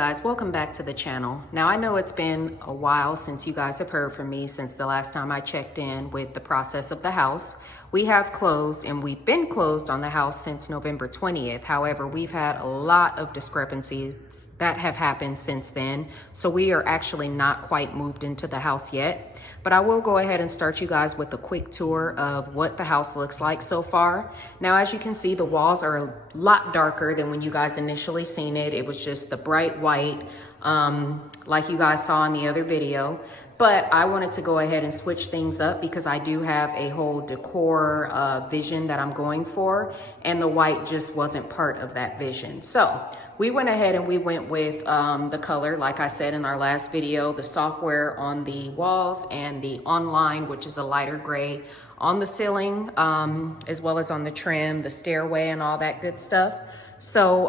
guys, welcome back to the channel. Now I know it's been a while since you guys have heard from me since the last time I checked in with the process of the house. We have closed and we've been closed on the house since November 20th. However, we've had a lot of discrepancies that have happened since then. So we are actually not quite moved into the house yet. But I will go ahead and start you guys with a quick tour of what the house looks like so far. Now, as you can see, the walls are a lot darker than when you guys initially seen it. It was just the bright white, like you guys saw in the other video. But I wanted to go ahead and switch things up because I do have a whole decor vision that I'm going for, and the white just wasn't part of that vision. So we went ahead and we went with the color, like I said in our last video, the software on the walls and the online, which is a lighter gray on the ceiling, as well as on the trim, the stairway and all that good stuff. So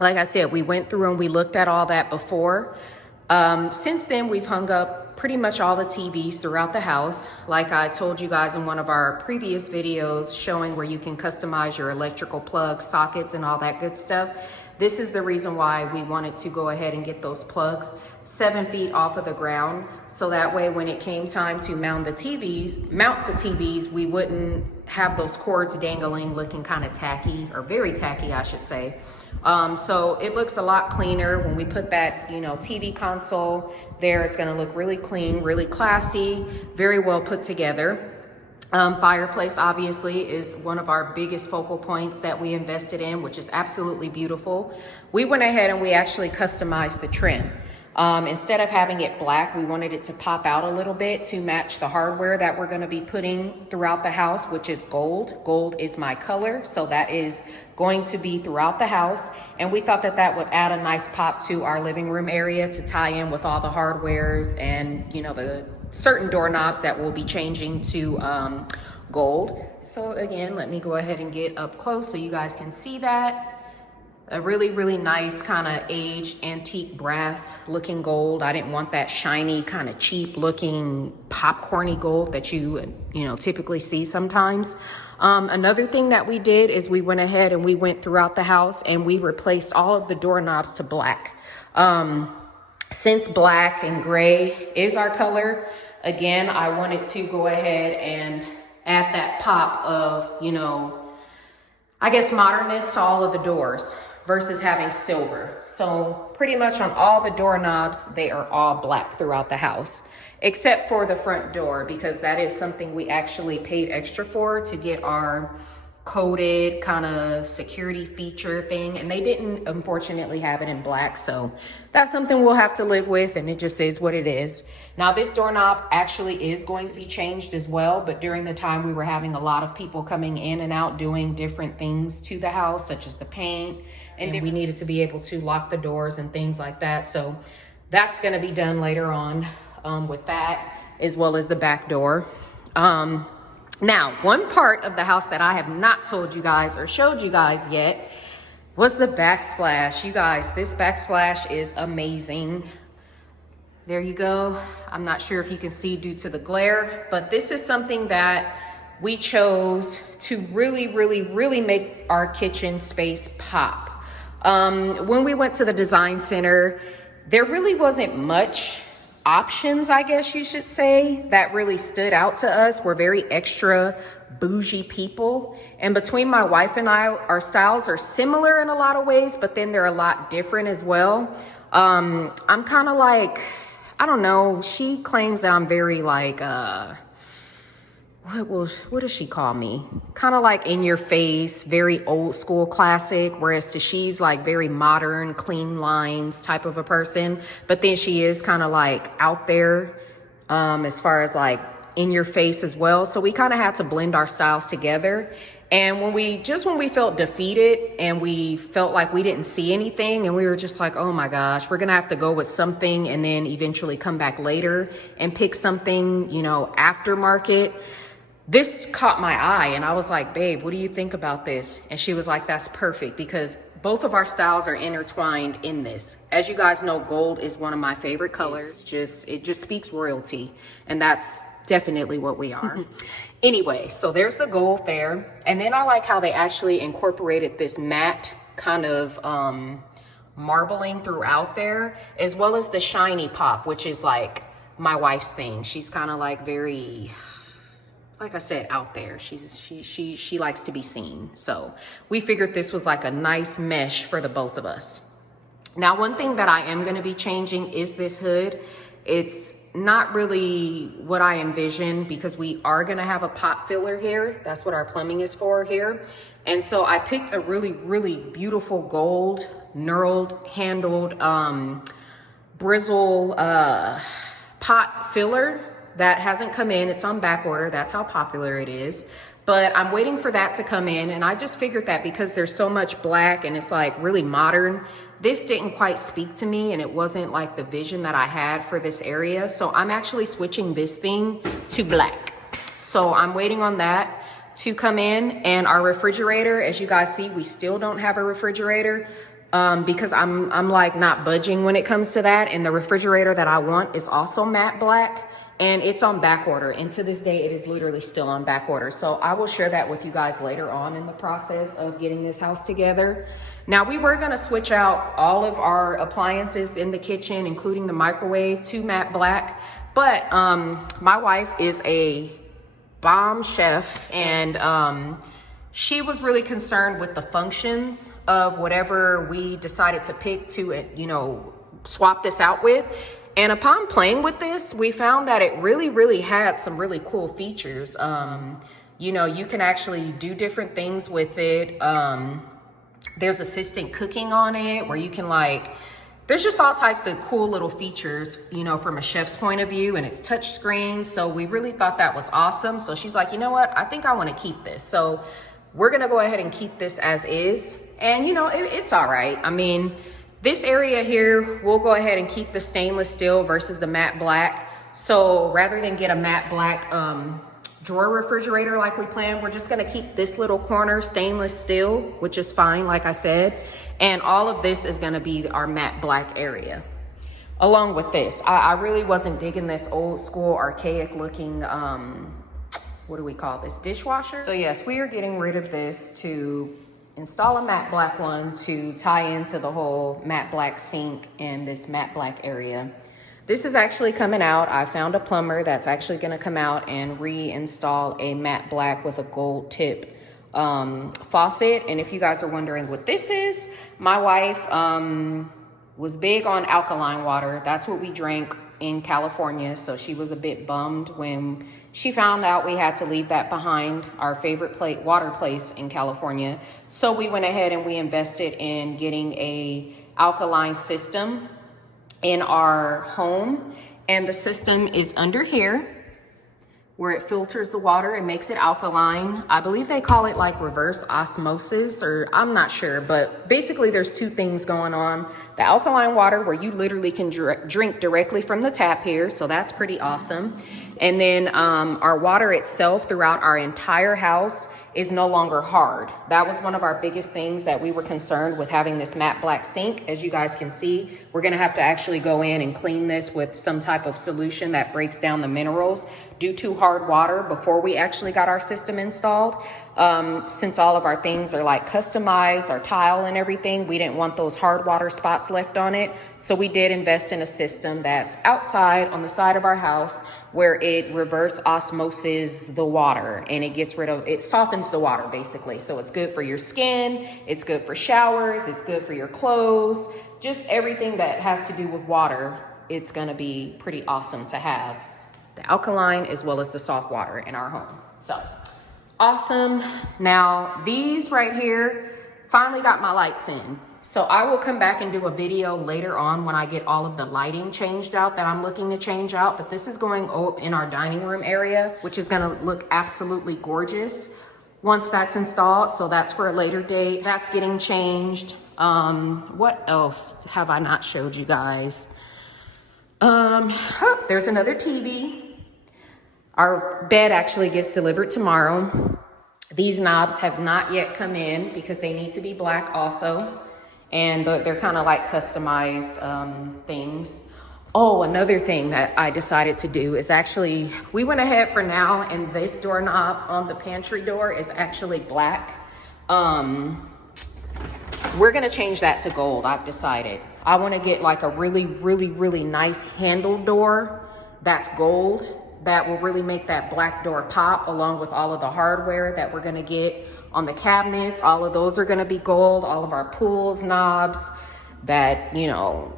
like I said, we went through and we looked at all that before. Since then, we've hung up pretty much all the TVs throughout the house. Like I told you guys in one of our previous videos showing where you can customize your electrical plugs, sockets, and all that good stuff. This is the reason why we wanted to go ahead and get those plugs 7 feet off of the ground. So that way, when it came time to mount the TVs, we wouldn't have those cords dangling looking kind of tacky, or very tacky, I should say. So it looks a lot cleaner when we put that, TV console there. It's going to look really clean, really classy, very well put together. Fireplace obviously is one of our biggest focal points that we invested in, which is absolutely beautiful. We went ahead and we actually customized the trim. Instead of having it black, we wanted it to pop out a little bit to match the hardware that we're going to be putting throughout the house, which is gold. Gold is my color, so that is going to be throughout the house. And we thought that that would add a nice pop to our living room area to tie in with all the hardwares and, the certain doorknobs that we'll be changing to gold. So again, let me go ahead and get up close so you guys can see that. A really, really nice kind of aged antique brass looking gold. I didn't want that shiny kind of cheap looking popcorny gold that you typically see sometimes. Another thing that we did is we went ahead and we went throughout the house and we replaced all of the doorknobs to black. Since black and gray is our color, again, I wanted to go ahead and add that pop of, I guess modernness to all of the doors versus having silver. So pretty much on all the doorknobs, they are all black throughout the house, except for the front door, because that is something we actually paid extra for to get our coded kind of security feature thing, and they didn't unfortunately have it in black, so that's something we'll have to live with, and it just is what it is. Now this doorknob actually is going to be changed as well, but during the time we were having a lot of people coming in and out doing different things to the house, such as the paint, and we needed to be able to lock the doors and things like that. So that's going to be done later on with that, as well as the back door. Now, one part of the house that I have not told you guys or showed you guys yet was the backsplash. You guys, this backsplash is amazing. There you go. I'm not sure if you can see due to the glare, but this is something that we chose to really, really, really make our kitchen space pop. When we went to the design center, there really wasn't much options, I guess you should say, that really stood out to us. We're very extra bougie people, and between my wife and I, our styles are similar in a lot of ways, but then they're a lot different as well. I'm kind of like, I don't know, she claims that I'm very like what does she call me? Kind of like in your face, very old school classic, whereas she's like very modern, clean lines type of a person. But then she is kind of like out there as far as like in your face as well. So we kind of had to blend our styles together. And when we felt defeated and we felt like we didn't see anything and we were just like, oh my gosh, we're going to have to go with something and then eventually come back later and pick something, aftermarket. This caught my eye and I was like, babe, what do you think about this? And she was like, that's perfect, because both of our styles are intertwined in this. As you guys know, gold is one of my favorite colors. It just speaks royalty, and that's definitely what we are. Anyway, so there's the gold there. And then I like how they actually incorporated this matte kind of marbling throughout there, as well as the shiny pop, which is like my wife's thing. She's kind of like very, like I said, out there. She likes to be seen. So we figured this was like a nice mesh for the both of us. Now, one thing that I am going to be changing is this hood. It's not really what I envisioned because we are going to have a pot filler here. That's what our plumbing is for here. And so I picked a really, really beautiful gold knurled handled bristle pot filler that hasn't come in. It's on back order. That's how popular it is. But I'm waiting for that to come in. And I just figured that because there's so much black and it's like really modern, this didn't quite speak to me, and it wasn't like the vision that I had for this area. So I'm actually switching this thing to black. So I'm waiting on that to come in. And our refrigerator, as you guys see, we still don't have a refrigerator because I'm like not budging when it comes to that. And the refrigerator that I want is also matte black, and it's on back order. And to this day, it is literally still on back order. So I will share that with you guys later on in the process of getting this house together. Now, we were gonna switch out all of our appliances in the kitchen, including the microwave, to matte black. But my wife is a bomb chef, and she was really concerned with the functions of whatever we decided to pick to, you know, swap this out with. And upon playing with this, we found that it really, really had some really cool features. You know, you can actually do different things with it. There's assistant cooking on it where you can like, there's just all types of cool little features, you know, from a chef's point of view, and it's touch screen. So we really thought that was awesome. So she's like, you know what? I think I want to keep this. So we're going to go ahead and keep this as is. And, you know, it's all right. I mean, this area here, we'll go ahead and keep the stainless steel versus the matte black. So rather than get a matte black drawer refrigerator like we planned, we're just gonna keep this little corner stainless steel, which is fine, like I said. And all of this is gonna be our matte black area. Along with this, I really wasn't digging this old school archaic looking, what do we call this, dishwasher? So yes, we are getting rid of this to install a matte black one to tie into the whole matte black sink and this matte black area. This is actually coming out. I found a plumber that's actually gonna come out and reinstall a matte black with a gold tip faucet. And if you guys are wondering what this is, my wife was big on alkaline water. That's what we drank in California. So she was a bit bummed when she found out we had to leave that behind, our favorite water place in California. So we went ahead and we invested in getting a alkaline system in our home, and the system is under here where it filters the water and makes it alkaline. I believe they call it like reverse osmosis, or I'm not sure, but basically there's two things going on. The alkaline water where you literally can drink directly from the tap here, so that's pretty awesome. And then our water itself throughout our entire house is no longer hard. That was one of our biggest things that we were concerned with having this matte black sink. As you guys can see, we're gonna have to actually go in and clean this with some type of solution that breaks down the minerals due to hard water before we actually got our system installed. Since all of our things are like customized, our tile and everything, we didn't want those hard water spots left on it. So we did invest in a system that's outside on the side of our house where it reverse osmoses the water, and it gets rid of, it softens the water basically. So it's good for your skin, it's good for showers, it's good for your clothes, just everything that has to do with water. It's gonna be pretty awesome to have the alkaline as well as the soft water in our home. So awesome. Now these right here finally got my lights in. So I will come back and do a video later on when I get all of the lighting changed out that I'm looking to change out. But this is going up in our dining room area, which is gonna look absolutely gorgeous once that's installed. So that's for a later date. That's getting changed. What else have I not showed you guys? There's another TV. Our bed actually gets delivered tomorrow. These knobs have not yet come in because they need to be black also. And they're kind of like customized things. Oh, another thing that I decided to do is actually, we went ahead for now, and this doorknob on the pantry door is actually black. we're gonna change that to gold, I've decided. I wanna get like a really nice handle door that's gold, that will really make that black door pop, along with all of the hardware that we're gonna get on the cabinets. All of those are gonna be gold, all of our pulls, knobs, that, you know,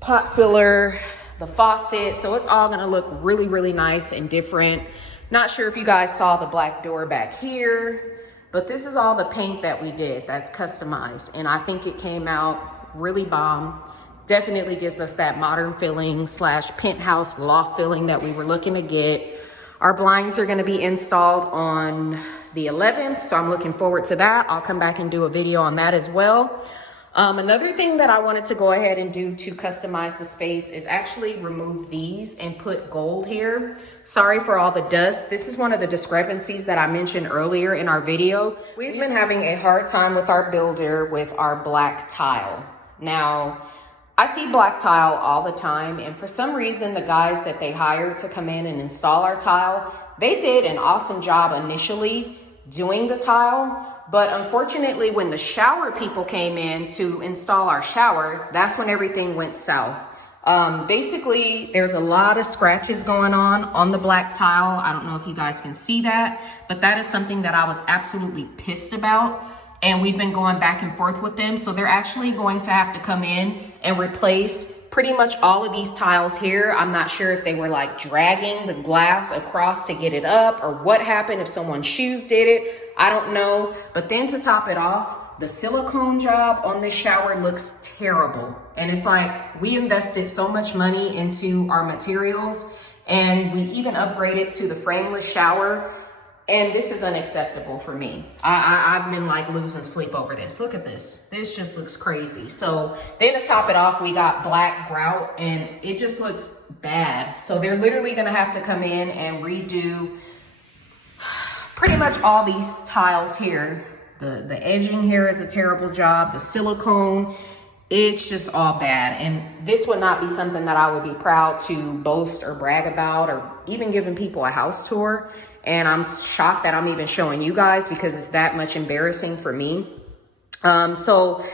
pot filler, the faucet. So it's all gonna look really nice and different. Not sure if you guys saw the black door back here, but this is all the paint that we did that's customized. And I think it came out really bomb. Definitely gives us that modern feeling / penthouse loft feeling that we were looking to get. Our blinds are gonna be installed on the 11th, so I'm looking forward to that. I'll come back and do a video on that as well. Another thing that I wanted to go ahead and do to customize the space is actually remove these and put gold here. Sorry for all the dust. This is one of the discrepancies that I mentioned earlier in our video. We've been having a hard time with our builder with our black tile. Now, I see black tile all the time, and for some reason, the guys that they hired to come in and install our tile, they did an awesome job initially doing the tile. But unfortunately, when the shower people came in to install our shower, that's when everything went south. Basically, there's a lot of scratches going on the black tile. I don't know if you guys can see that, but that is something that I was absolutely pissed about. And we've been going back and forth with them. So they're actually going to have to come in and replace pretty much all of these tiles here. I'm not sure if they were like dragging the glass across to get it up, or what happened, if someone's shoes did it. I don't know. But then to top it off, the silicone job on this shower looks terrible. And it's like, we invested so much money into our materials, and we even upgraded to the frameless shower. And this is unacceptable for me. I've been like losing sleep over this. Look at this. This just looks crazy. So then to top it off, we got black grout, and it just looks bad. So they're literally gonna have to come in and redo pretty much all these tiles here. The edging here is a terrible job. The silicone, it's just all bad. And this would not be something that I would be proud to boast or brag about, or even giving people a house tour. And I'm shocked that I'm even showing you guys, because it's that much embarrassing for me. So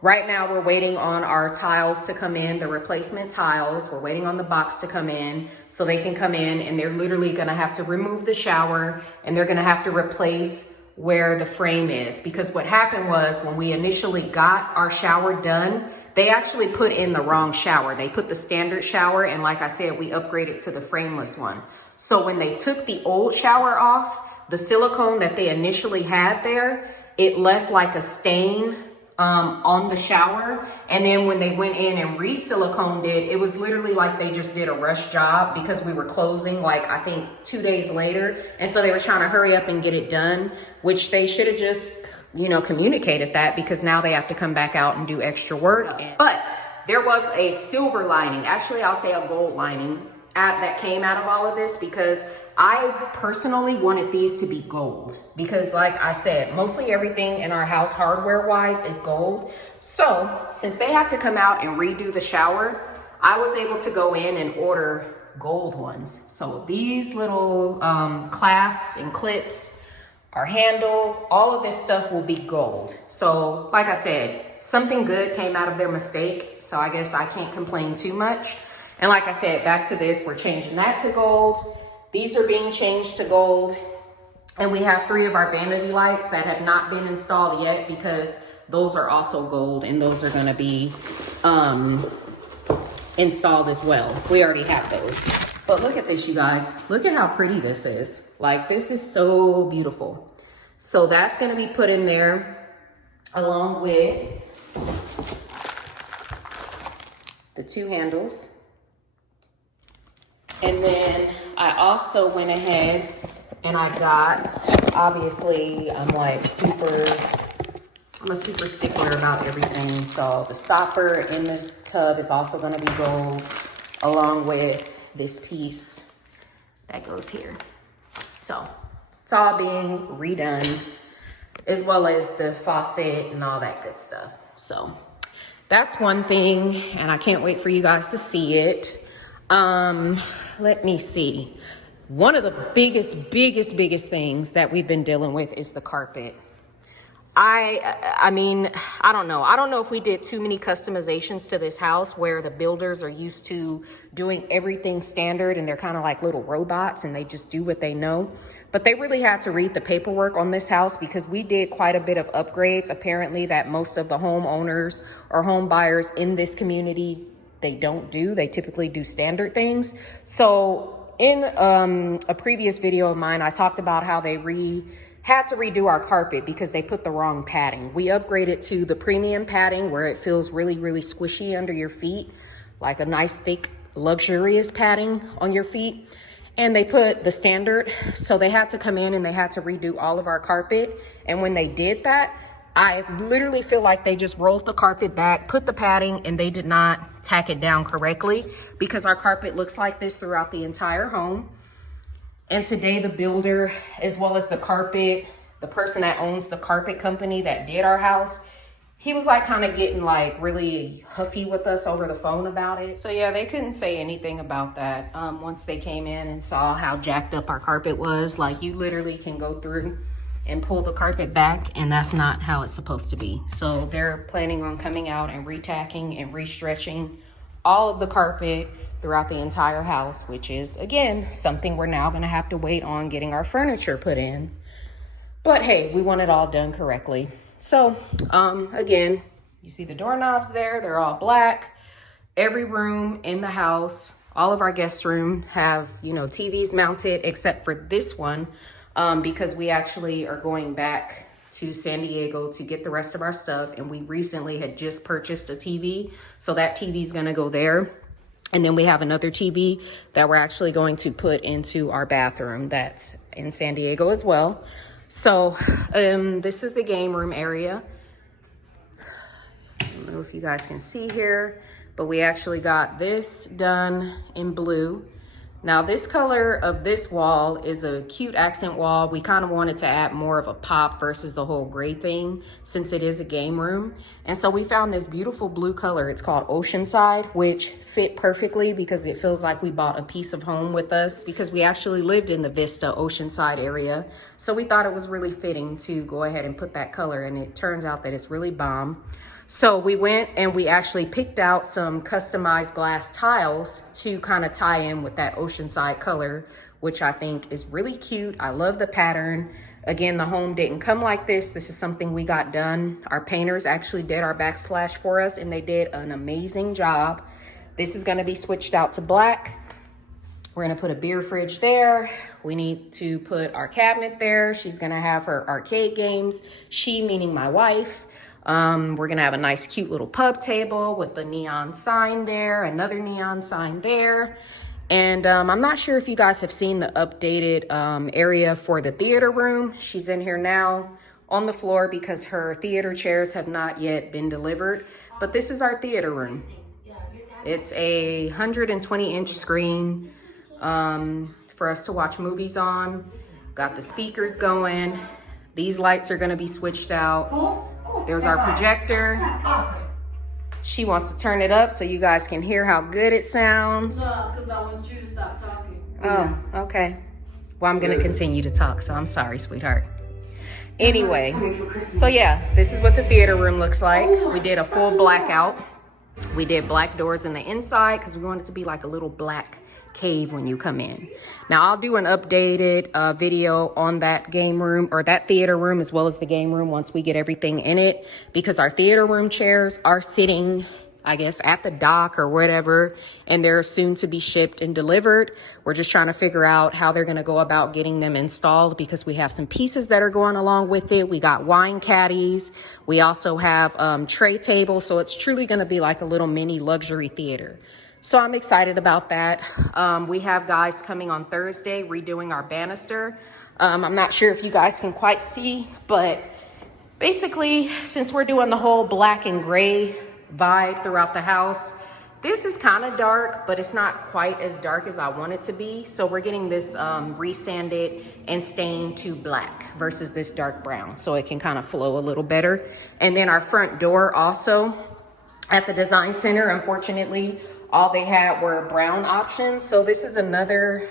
right now we're waiting on our tiles to come in, the replacement tiles. We're waiting on the box to come in so they can come in, and they're literally gonna have to remove the shower, and they're gonna have to replace where the frame is. Because what happened was, when we initially got our shower done, they actually put in the wrong shower. They put the standard shower, and like I said, we upgraded to the frameless one. So when they took the old shower off, the silicone that they initially had there, it left like a stain on the shower. And then when they went in and re-siliconed it, it was literally like they just did a rush job, because we were closing like, I think 2 days later. And so they were trying to hurry up and get it done, which they should have just, you know, communicated that, because now they have to come back out and do extra work. But there was a silver lining, actually I'll say a gold lining, that came out of all of this, because I personally wanted these to be gold, because like I said, mostly everything in our house hardware wise is gold. So since they have to come out and redo the shower, I was able to go in and order gold ones. So these little clasps and clips, our handle, all of this stuff will be gold. So like I said, something good came out of their mistake, so I guess I can't complain too much. And like I said, back to this, we're changing that to gold. These are being changed to gold. And we have 3 of our vanity lights that have not been installed yet, because those are also gold, and those are gonna be installed as well. We already have those. But look at this, you guys. Look at how pretty this is. Like, this is so beautiful. So that's gonna be put in there along with the 2 handles. And then I also went ahead and I got, obviously, I'm a super stickler about everything. So the stopper in the tub is also gonna be gold, along with this piece that goes here. So it's all being redone, as well as the faucet and all that good stuff. So that's one thing, and I can't wait for you guys to see it. Let me see. One of the biggest things that we've been dealing with is the carpet. I mean, I don't know. I don't know if we did too many customizations to this house where the builders are used to doing everything standard and they're kind of like little robots and they just do what they know. But they really had to read the paperwork on this house because we did quite a bit of upgrades. Apparently that most of the homeowners or home buyers in this community, they don't do. They typically do standard things. So in a previous video of mine, I talked about how they had to redo our carpet because they put the wrong padding. We upgraded to the premium padding where it feels really, really squishy under your feet, like a nice, thick, luxurious padding on your feet. And they put the standard, so they had to come in and they had to redo all of our carpet. And when they did that, I literally feel like they just rolled the carpet back, put the padding, and they did not tack it down correctly because our carpet looks like this throughout the entire home. And today the builder, as well as the person that owns the carpet company that did our house, he was like kind of getting like really huffy with us over the phone about it. So yeah, they couldn't say anything about that. Once they came in and saw how jacked up our carpet was, like you literally can go through and pull the carpet back and that's not how it's supposed to be. So they're planning on coming out and retacking and restretching all of the carpet throughout the entire house, which is, again, something we're now going to have to wait on getting our furniture put in. But hey, we want it all done correctly. So, again, you see the doorknobs there. They're all black. Every room in the house, all of our guest room have, you know, TVs mounted except for this one because we actually are going back to San Diego to get the rest of our stuff. And we recently had just purchased a TV. So that TV is going to go there. And then we have another TV that we're actually going to put into our bathroom that's in San Diego as well. So this is the game room area. I don't know if you guys can see here, but we actually got this done in blue. Now this color of this wall is a cute accent wall. We kind of wanted to add more of a pop versus the whole gray thing since it is a game room. And so we found this beautiful blue color. It's called Oceanside, which fit perfectly because it feels like we bought a piece of home with us because we actually lived in the Vista Oceanside area. So we thought it was really fitting to go ahead and put that color, and it turns out that it's really bomb. So we went and we actually picked out some customized glass tiles to kind of tie in with that Oceanside color, which I think is really cute. I love the pattern. Again, the home didn't come like this. This is something we got done. Our painters actually did our backsplash for us and they did an amazing job. This is gonna be switched out to black. We're gonna put a beer fridge there. We need to put our cabinet there. She's gonna have her arcade games. She, meaning my wife. We're gonna have a nice cute little pub table with the neon sign there, another neon sign there. And I'm not sure if you guys have seen the updated area for the theater room. She's in here now on the floor because her theater chairs have not yet been delivered. But this is our theater room. It's a 120-inch screen for us to watch movies on. Got the speakers going. These lights are gonna be switched out. There's our projector. She wants to turn it up so you guys can hear how good it sounds. No, because I want you to stop talking. Oh, okay. Well, I'm gonna continue to talk, so I'm sorry, sweetheart. Anyway, so yeah, this is what the theater room looks like. We did a full blackout. We did black doors in the inside because we want it to be like a little black cave when you come in. Now I'll do an updated video on that game room or that theater room as well as the game room once we get everything in it, because our theater room chairs are sitting, I guess, at the dock or whatever, and they're soon to be shipped and delivered. We're just trying to figure out how they're going to go about getting them installed because we have some pieces that are going along with it. We got wine caddies. We also have tray tables. So it's truly going to be like a little mini luxury theater. So I'm excited about that. We have guys coming on Thursday redoing our banister. I'm not sure if you guys can quite see, but basically, since we're doing the whole black and gray vibe throughout the house, this is kind of dark, but it's not quite as dark as I want it to be. So we're getting this resanded and stained to black versus this dark brown, so it can kind of flow a little better. And then our front door also at the design center, unfortunately, all they had were brown options. So this is another,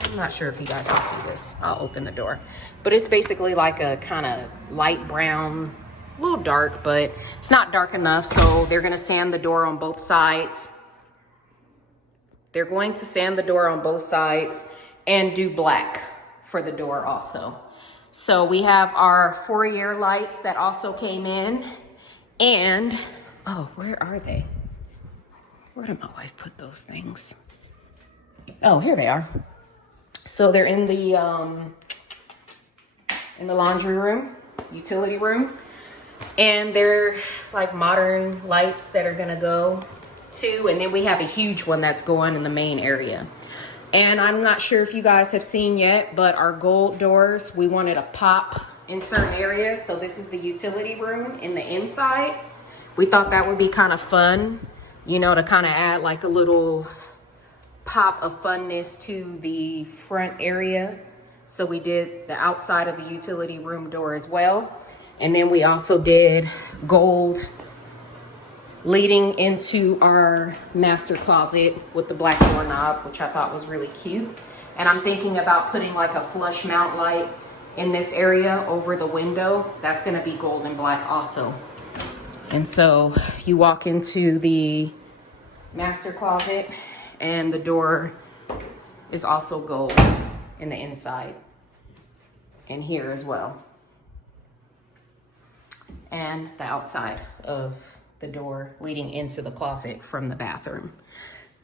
I'm not sure if you guys can see this. I'll open the door. But it's basically like a kind of light brown a little dark, but it's not dark enough. So they're gonna sand the door on both sides. They're going to sand the door on both sides and do black for the door also. So we have our foyer lights that also came in. And, oh, where are they? Where did my wife put those things? Oh, here they are. So they're in the laundry room, utility room. And they're like modern lights that are gonna go to, and then we have a huge one that's going in the main area. And I'm not sure if you guys have seen yet, but our gold doors, we wanted a pop in certain areas. So this is the utility room in the inside. We thought that would be kind of fun, you know, to kind of add like a little pop of funness to the front area. So we did the outside of the utility room door as well. And then we also did gold leading into our master closet with the black doorknob, which I thought was really cute. And I'm thinking about putting like a flush mount light in this area over the window. That's gonna be gold and black also. And so you walk into the master closet and the door is also gold in the inside and here as well. And the outside of the door leading into the closet from the bathroom.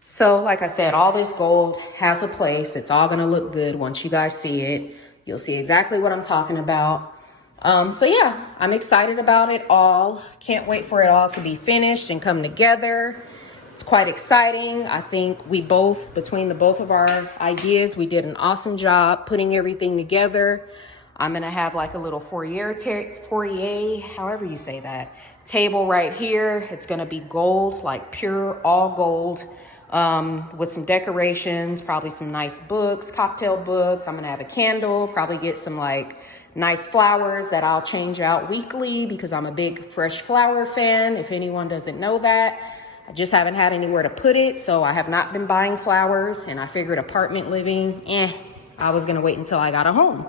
So like I said, all this gold has a place. It's all gonna look good once you guys see it. You'll see exactly what I'm talking about. So yeah, I'm excited about it all. Can't wait for it all to be finished and come together. It's quite exciting. I think we both, between the both of our ideas, we did an awesome job putting everything together. I'm gonna have like a little foyer, however you say that, table right here. It's gonna be gold, like pure all gold, with some decorations, probably some nice books, cocktail books. I'm gonna have a candle, probably get some like nice flowers that I'll change out weekly because I'm a big fresh flower fan, if anyone doesn't know that. I just haven't had anywhere to put it, so I have not been buying flowers, and I figured apartment living, I was gonna wait until I got a home.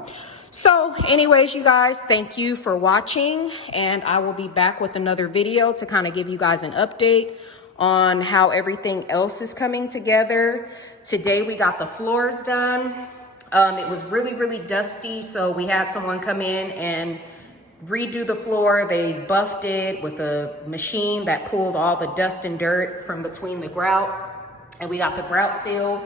So anyways, you guys, thank you for watching, and I will be back with another video to kind of give you guys an update on how everything else is coming together. Today we got the floors done. It was really, really dusty, so we had someone come in and redo the floor. They buffed it with a machine that pulled all the dust and dirt from between the grout, and we got the grout sealed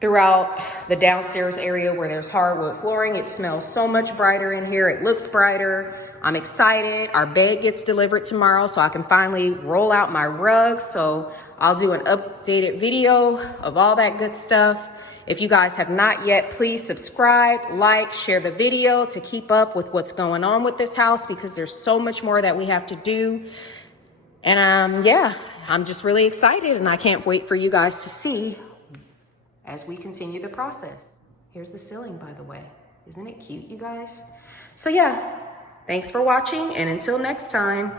throughout the downstairs area where there's hardwood flooring. It smells so much brighter in here. It looks brighter. I'm excited. Our bed gets delivered tomorrow, so I can finally roll out my rugs. So I'll do an updated video of all that good stuff. If you guys have not yet, please subscribe, like, share the video to keep up with what's going on with this house, because there's so much more that we have to do. And yeah, I'm just really excited, and I can't wait for you guys to see as we continue the process. Here's the ceiling, by the way. Isn't it cute, you guys? So yeah, thanks for watching, and until next time.